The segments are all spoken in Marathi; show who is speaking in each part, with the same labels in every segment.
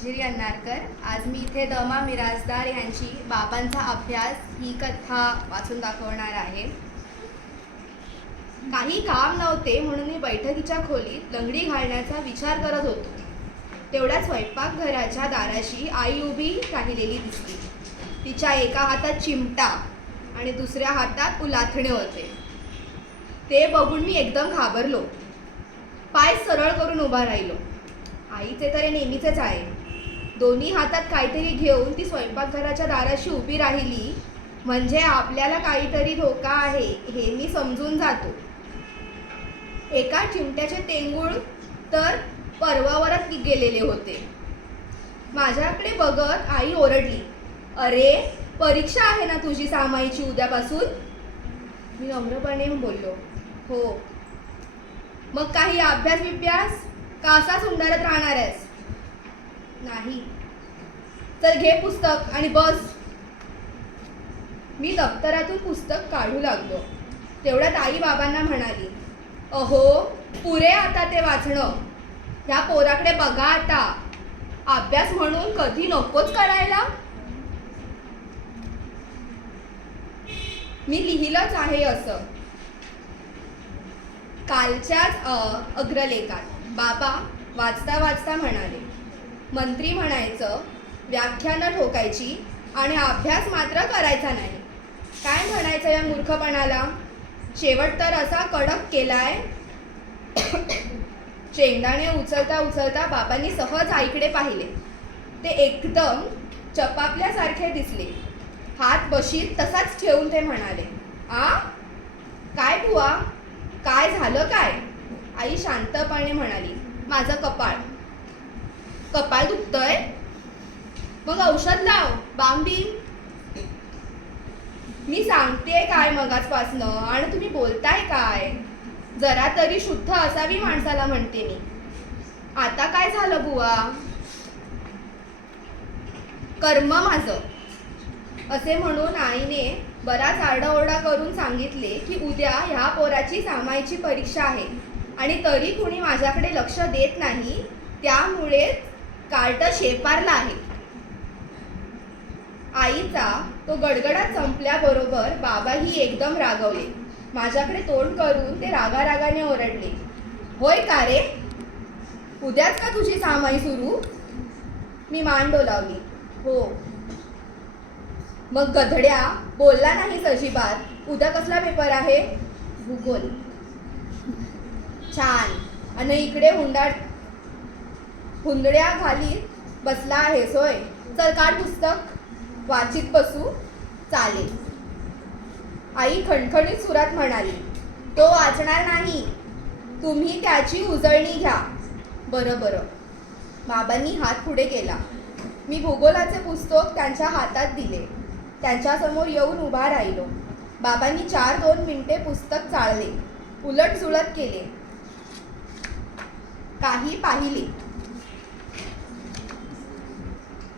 Speaker 1: मंजिरी अन्नारकर आज मी इथे दमा मिराजदार यांची बाबांचा अभ्यास ही कथा वाचून दाखवणार आहे. काही काम नव्हते म्हणून मी बैठकीच्या खोलीत लंगडी घालण्याचा विचार करत होतो. तेवढ्या स्वयंपाकघराच्या दाराशी आई उभी राहिलेली दिसली. तिच्या एका हातात चिमटा आणि दुसऱ्या हातात उलाथणे होते. ते बघून मी एकदम घाबरलो. पाय सरळ करून उभा राहिलो. आईचे तर हे नेहमीचेच आहे. दोन्ही हातात काहीतरी घेऊन ती स्वयंपाकघराच्या दाराशी उभी राहिली. म्हणजे आपल्याला काहीतरी धोका आहे हे मी समजून जातो. एका चिमट्याचे तेंगूळ तर पर्वावरच गेलेले होते. माझ्याकडे बघत आई ओरडली अरे परीक्षा आहे ना तुझी सामाईची उद्यापासून? मी नम्रपणे बोललो हो. मग काही अभ्यास बिभ्यास का असाच राहणार आहेस? नाही. तर घे पुस्तक आणि बस. मी दप्तरातून पुस्तक काढू लागलो. तेवढ्यात आई बाबांना म्हणाली अहो पुरे आता ते वाचणं. ह्या पोराकडे बघा आता. अभ्यास म्हणून कधी नकोच करायला. मी लिहिलंच आहे असं. कालच्याच अग्रलेखात. बाबा वाचता वाचता म्हणाले मंत्री म्हणायचं व्याख्यानं ठोकायची आणि अभ्यास मात्र करायचा नाही. काय म्हणायचं या मूर्खपणाला? शेवट तर असा कडक केलाय. शेंगदाणे उचलता उचलता बाबांनी सहज आईकडे पाहिले. ते एकदम चपापल्यासारखे दिसले. हात बशीत तसाच ठेवून ते म्हणाले आ? काय बुवा? काय झालं काय? आई शांतपणे म्हणाली माझं कपाळ. कपाळ दुखतंय. मग औषध लाव बांबी. मी सांगते काय मगाचपासनं आणि तुम्ही बोलताय काय? जरा तरी शुद्ध असावी माणसाला म्हणते मी. आता काय झालं बुवा? कर्म माझं. असे म्हणून आईने बराच आरडाओरडा करून सांगितले की उद्या ह्या पोराची सामायची परीक्षा आहे आणि तरी कुणी माझ्याकडे लक्ष देत नाही त्यामुळेच कार्ट शेपारला आहे आईचा तो गडगडा संपल्याबरोबर बाबाही एकदम रागवले. माझ्याकडे तोंड करून ते रागा रागाने ओरडले. होय का रे? उद्याच का तुझी सामाई सुरू? मी मान डोलावली. हो. मग गधड्या बोलला नाही अजिबात? उद्या कसला पेपर आहे? भूगोल. छान. आणि इकडे हुंडा हुंदड्या घालीत बसला आहे सोय. चल काढ पुस्तक. वाचित बसू चालेल. आई खणखणीत सुरात म्हणाली तो वाचणार नाही. तुम्ही त्याची उजळणी घ्या. बरं बरं. बाबांनी हात पुढे केला. मी भूगोलाचे पुस्तक त्यांच्या हातात दिले. त्यांच्यासमोर येऊन उभा राहिलो. बाबांनी चार दोन मिनिटे पुस्तक चाळले. उलट जुळत केले. काही पाहिले.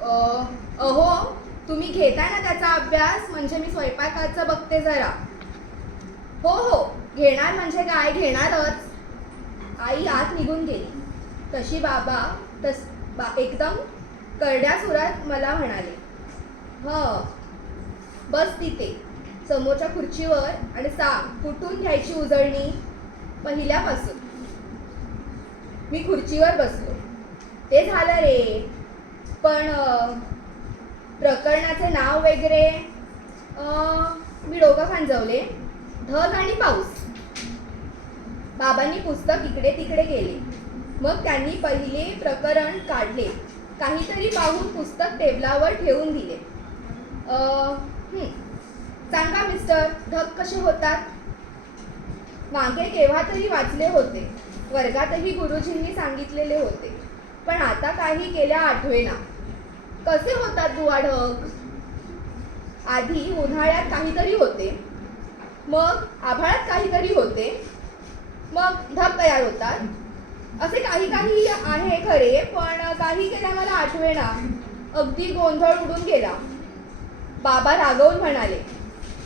Speaker 1: अहो तुम्ही घेताय ना त्याचा अभ्यास? म्हणजे मी स्वयंपाकाचं बघते जरा. हो हो घेणार म्हणजे काय? घेणारच. आई आत निघून गेली. तशी बाबा तस बा एकदम करड्या सुरात मला म्हणाले. ह बस तिथे. समोरच्या खुर्चीवर आणि सांग कुठून घ्यायची उजळणी? पहिल्यापासून. मी खुर्चीवर बसलो. ते झालं रे. पण प्रकरणाचे नाव वगैरे मी डोकं खांजवले. ढग आणि पाऊस. बाबांनी पुस्तक इकडे तिकडे गेले. मग त्यांनी पहिले प्रकरण काढले. काहीतरी पाहून पुस्तक टेबलावर ठेवून दिले. सांगा मिस्टर ढग कसे होतात? मागे केव्हा तरी वाचले होते. वर्गातही गुरुजींनी सांगितलेले होते. पण आता काही केल्या आठवेना. कसे होतात बुवा ढग आधी उन्हाळ्यात काहीतरी होते. मग आभाळात काहीतरी होते. मग धब तयार होतात. असे काही काही आहे खरे पण काही केल्या मला आठवेना. अगदी गोंधळ उडून गेला. बाबा रागवून म्हणाले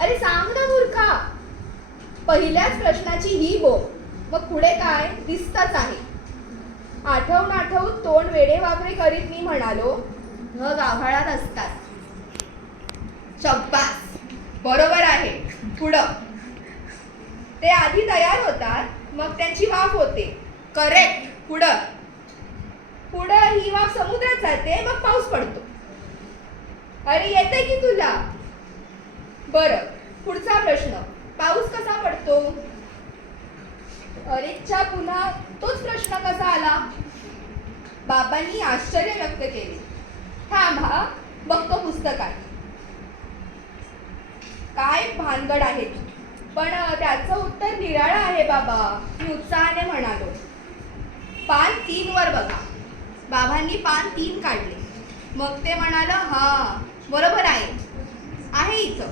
Speaker 1: अरे सांग ना मूर्खा पहिल्याच प्रश्नाची ही बो मग पुढे काय? दिसताच आहे. आठवून आठवून तोंड वेडे वागरे करीत मी म्हणालो ह गाभाळात असतात. शब्बास. बरोबर आहे. पुढं. ते आधी तयार होतात मग त्यांची वाफ होते. करेक्ट पुढं. पुढं ही वाफ समुद्रात जाते मग पाऊस पडतो. अरे येते की तुला? बरं. पुढचा प्रश्न. पाऊस कसा पडतो? अरेच्छा पुन्हा तोच प्रश्न कसा आला? बाबांनी आश्चर्य व्यक्त केले. थांबा हा बघतो पुस्तकात काय भानगड आहे. पण त्याचं उत्तर निराळं आहे बाबा. मी उत्साहाने म्हणालो. पान तीन वर बघा. बाबांनी पान तीन काढले. मग ते म्हणाल हा बरोबर आहे. आहे इथं.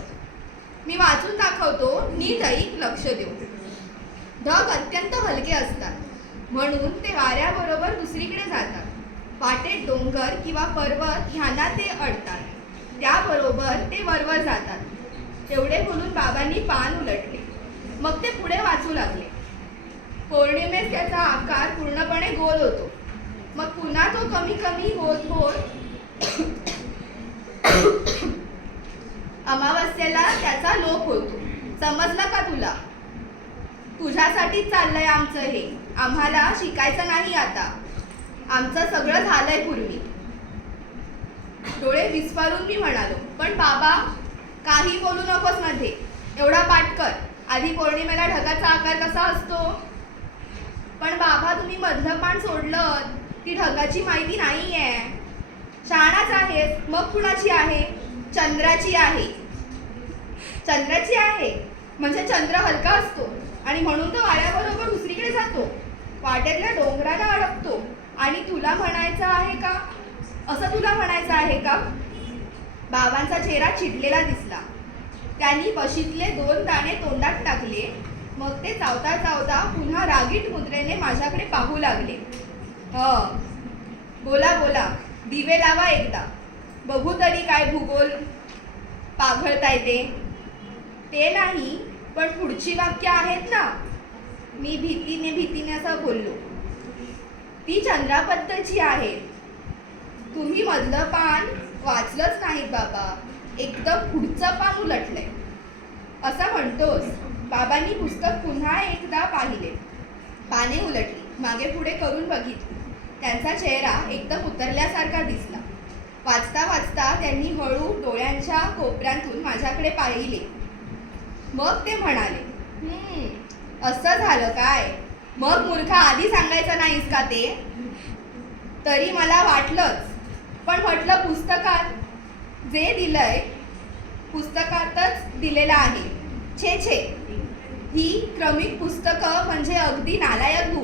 Speaker 1: मी वाचून दाखवतो. नीट ऐक लक्ष देऊ. ढग अत्यंत हलके असतात. म्हणून ते वाऱ्याबरोबर दुसरीकडे जातात. वाटेत डोंगर किंवा पर्वत ह्यांना ते अडतात. त्याबरोबर ते वरवर जातात. एवढे बोलून बाबांनी पान उलटले. मग ते पुढे वाचू लागले. पौर्णिमेत त्याचा आकार पूर्णपणे गोल होतो. मग पुन्हा तो कमी कमी होत होत अमावस्येला त्याचा लोप होतो. समजलं का तुला? तुझ्यासाठीच चाललंय आमचं हे. आम्हाला शिकायचं नाही आता. आमचं सगळं झालंय पूर्वी. डोळे विस्फारून मी म्हणालो पण बाबा काही बोलू नकोस मध्ये. एवढा पाठ कर. आधी पौर्णिमेला ढगाचा आकार कसा असतो? पण बाबा तुम्ही मधलं पान सोडलं. ती ढगाची माहिती नाही आहे शहाणाच आहे मग कुणाची आहे? चंद्राची आहे. चंद्राची आहे? म्हणजे चंद्र हलका असतो आणि म्हणून तो वाऱ्याबरोबर दुसरीकडे जातो. वाट्यातल्या डोंगराला अडकतो. आणि तुला म्हणायचं आहे का? असं तुला म्हणायचं आहे का? बाबांचा चेहरा चिडलेला दिसला. त्यांनी बशीतले दोन दाणे तोंडात टाकले. मग ते चावता चावता पुन्हा रागीट मुद्रेने माझ्याकडे पाहू लागले. ह. बोला बोला. दिवे लावा एकदा. बघू तरी काय भूगोल पाघळताय ते ते नाही पण पुढची वाक्य आहेत ना? मी भीतीने भीतीने असं बोललो. ती चंद्राबद्दलची आहे तुम्ही मधलं पान वाचलंच नाहीत बाबा. एकदम पुढचं पान उलटलंय. असं म्हणतोस. बाबांनी पुस्तक पुन्हा एकदा पाहिले. पाने उलटली. मागे पुढे करून बघितली. त्यांचा चेहरा एकदम उतरल्यासारखा दिसला. वाचता वाचता त्यांनी हळू डोळ्यांच्या कोपऱ्यांतून माझ्याकडे पाहिले. मग ते म्हणाले असं झालं काय? मग मूर्खा आधी सांगायचं नाहीस का ते? तरी मला वाटलंच. पण म्हटलं पुस्तकात जे दिलंय पुस्तकातच दिलेलं आहे. छे छे. ही क्रमिक पुस्तकं म्हणजे अगदी नालायक